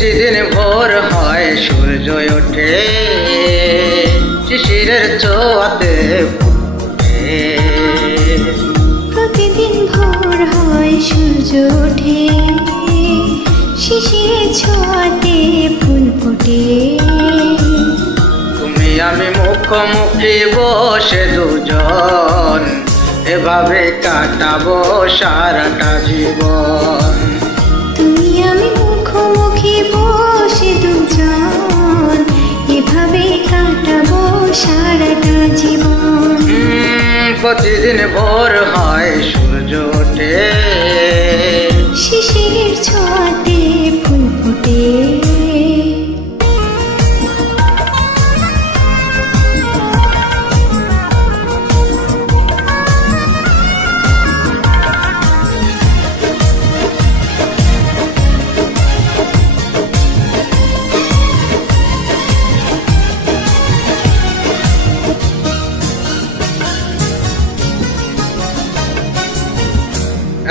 প্রতিদিন ভোর হয় সূর্য ওঠে, শিশিরের ছোঁয়াতে ফুটে। প্রতিদিন ভোর হয় সূর্য ওঠে, শিশিরের ছোঁয়াতে ফুল ফোটে। তুমি আমি মুখোমুখি বসে দুজন, এভাবে কাটাবো সারাটা জীবন। তুমি আমি মুখোমুখি বসে দুজন, এভাবে কাটাবো সারাটা জীবন। প্রতিদিন ভোর হয় সূর্য ওঠে, শিশিরের ছোঁয়াতে ফুল ফোটে।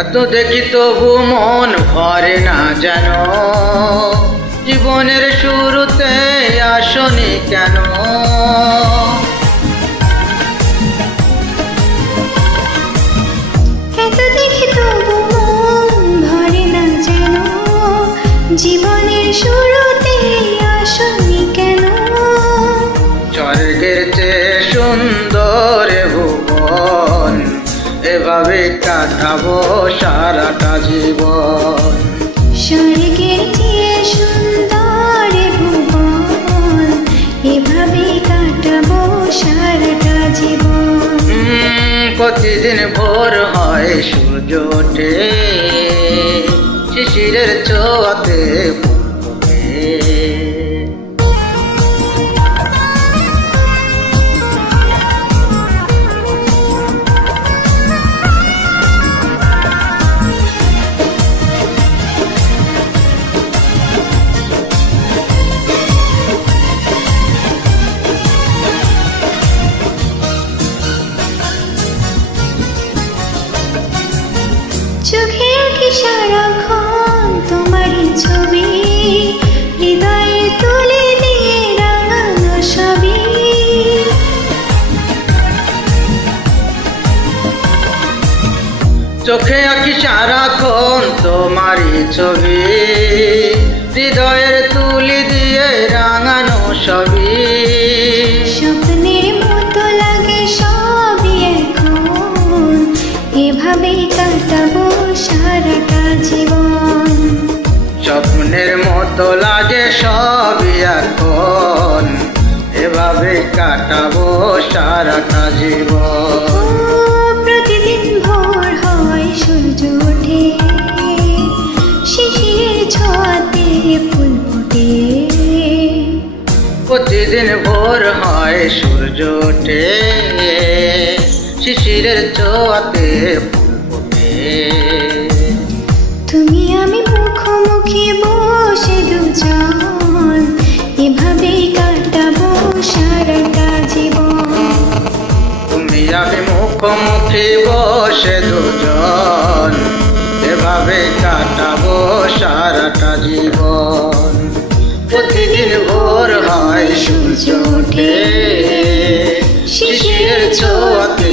এত দেখি তবু মন ভরে না যেন, জীবনের শুরুতে আসনি কেন। এত দেখি তবু মন ভরে না যেন, জীবনের শুরুতে আসনি কেন। স্বর্গের চেয়ে সুন্দর ভুবন, এভাবে কাটাবো সারাটা জীবন। স্বর্গের চেয়ে সুন্দর ভুবন, এভাবে কাটাবো সারাটা জীবন। প্রতিদিন ভোর হয় সূর্য ওঠে, শিশিরের ছোঁয়াতে ফুল ফোটে। চোখে আঁকি সারাক্ষণ তোমারই ছবি, হৃদয়ে তুলে দিয়ে রাঙানো সবই। চোখে আঁকি সারাক্ষণ তোমারই ছবি, হৃদয়ের তুলি দিয়ে রাঙানো সবই। স্বপ্নের মতো লাগে সবই এখন, এভাবেই কাটাবো সারাটা জীবন। স্বপ্নের মতো লাগে সবই এখন, এভাবে কাটাবো সারাটা জীবন। প্রতিদিন ভোর হয় সূর্য ওঠে, শিশিরের ছোঁয়াতে ফুল ফোটে। প্রতিদিন ভোর হয় সূর্য ওঠে, শিশিরের ছোঁয়াতে ফুল ফোটে। তুমি আমি মুখোমুখি বসে দুজন, এভাবেই কাটাবো সারাটা জীবন। তুমি আমি মুখোমুখি বসে দুজন, এভাবে কাটাবো সারাটা জীবন। প্রতিদিন ভোর হয় সূর্য ওঠে, শিশিরের ছোঁয়াতে